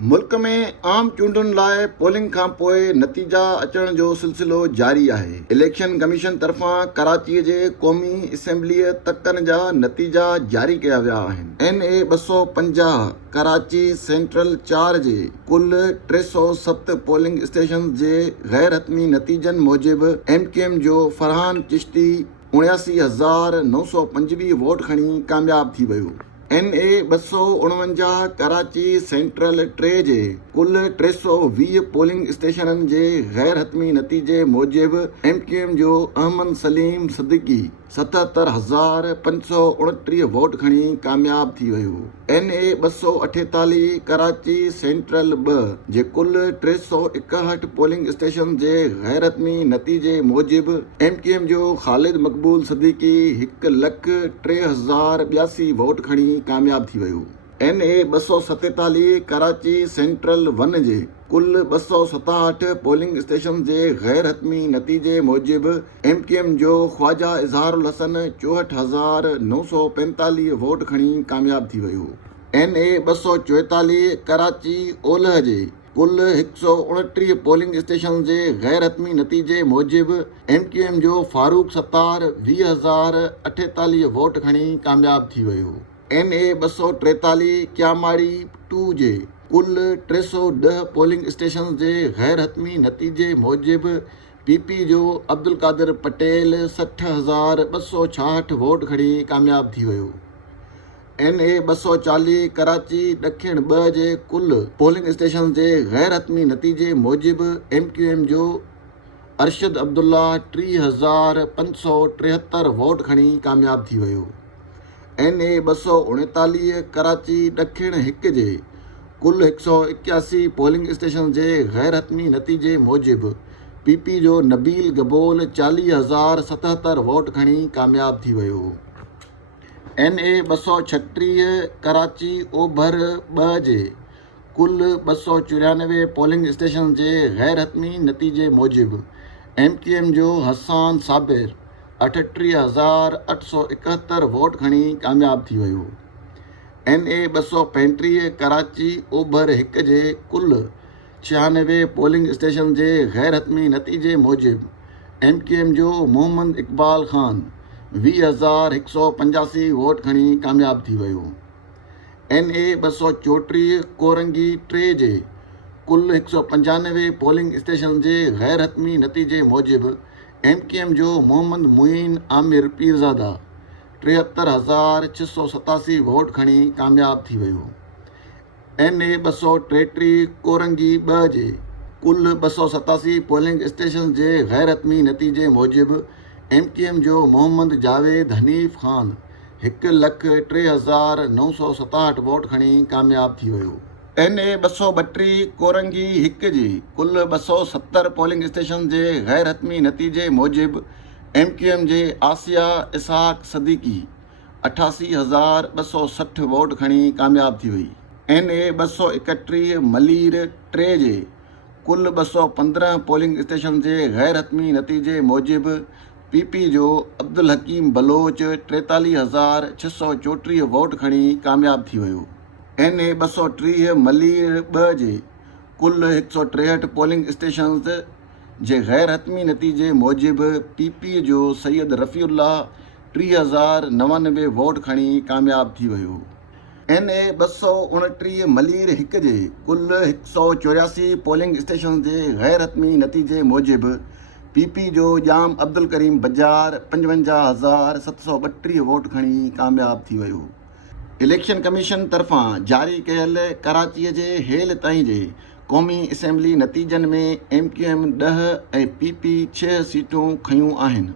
मुल्क में आम चूंडुनि लाइ पोलिंग खां पोइ नतीजा अचण जो सिलसिलो जारी आहे। इलेक्शन कमीशन तरफ़ां कराचीअ जे क़ौमी असेंबलीअ तकनि जा नतीजा जारी कया विया आहिनि। NA 250 कराची सेंट्रल 4 जे कुल 307 पोलिंग स्टेशन जे गैर हतमी नतीजनि मूजिबि MQM जो फरहान चिश्ती 79,925 वोट खणी कामयाब थी वियो। NA 249 कराची सेंट्रल 3 जे कुल 320 पोलिंग स्टेशननि जे गैर हतमी नतीजे मूजिबि MQM जो अहमद सलीम सिद्दीकी 77,529 वोट खणी कामयाब थी वियो। NA 248 कराची सेंट्रल 2 जे कुल 361 पोलिंग स्टेशन जे गैर हतमी नतीजे मूजिबि MQM जो ख़ालिद मक़बूल सिद्दीकी 1,03,082 वोट खणी कामयाब थी वियो। NA 247 कराची सेंट्रल 1 जे कुल 267 पोलिंग स्टेशन जे गैर हतमी नतीजे मूजिबि MQM जो ख्वाजा इज़हारुल हसन 64,945 वोट खणी कामयाब थी वियो। NA 244 कराची ओलह जे कुल 129 पोलिंग स्टेशन जे गैर हतमी नतीजे मूजिबि MQM जो फारूक सत्तार 20,048 वोट खणी कामयाब थी वियो। NA 243 क्यामाड़ी 2 जे कुल 310 पोलिंग स्टेशन जे गैर हतमी नतीजे मूजिबि PP जो अब्दुल कादिर पटेल 60,266 वोट खणी कामयाब थी वियो। NA 240 कराची ॾखिण 2 जे कुल पोलिंग स्टेशन जे गैर हतमी नतीजे मूजिबि MQM जो अरशद अब्दुल्ला 30,573 वोट खणी कामयाब थी वियो। NA 239 कराची ॾखिण 1 जे कुल 181 पोलिंग स्टेशन जे गैर हतमी नतीजे मूजिबि PP जो नबील गबोल 40,077 वोट खणी कामयाब थी वियो। NA 236 कराची ओभर 2 जे कुल 294 पोलिंग स्टेशन जे गैर हतमी नतीजे मूजिबि MQM जो हसान साबिर 38,871 वोट खणी कामयाब थी वियो। NA 235 कराची ओभर 1 जे कुल 96 पोलिंग स्टेशन जे गैर हतमी नतीजे मूजिबि MQM जो मोहम्मद इकबाल ख़ान 20,185 वोट खणी कामयाब थी वियो। NA 234 कोरंगी 3 जे कुल 195 पोलिंग स्टेशन जे गैर हतमी नतीजे मूजिबि MQM जो मोहम्मद मुईन आमिर पीरज़ादा 73,687 वोट खणी कामयाब थी वियो। NA 233 कोरंगी 2 जे कुल 287 पोलिंग स्टेशन जे गैर हतमी नतीजे मूजिबि MQM जो मोहम्मद जावेद हनीफ़ ख़ान 1,03,967 वोट खणी कामयाब थी वियो। NA 232 कोरंगी 1 जे कुल 270 पोलिंग स्टेशन जे गैर हतमी नतीजे मूजिबि MQM जे आसिया इसहाक सिद्दीकी 88,260 वोट खणी कामयाब थी वई। NA 231 मलीर 3 जे कुल 215 पोलिंग स्टेशन जे गैर हतमी नतीजे मूजिबि PP जो अब्दुल हकीम बलोच 43,634 वोट खणी कामयाब थी वियो। NA 230 मलीर 2 जे कुल 163 पोलिंग स्टेशन जे गैर हतमी नतीजे मूजिबि PP जो सैयद रफ़ीउल्लाह 30,099 वोट खणी कामयाब थी वियो। NA 229 मलीर 1 जे कुल 184 पोलिंग स्टेशन जे गैर हतमी नतीजे मूजिबि PP जो जाम अब्दुल करीम बजार 55,732 वोट खणी कामयाब थी वियो। इलेक्शन कमीशन तरफ़ां जारी कयल कराचीअ जे हेल ताईं जे क़ौमी असेंबली नतीजनि में MQM 10 ऐं PP 6 सीटूं खयूं आहिनि।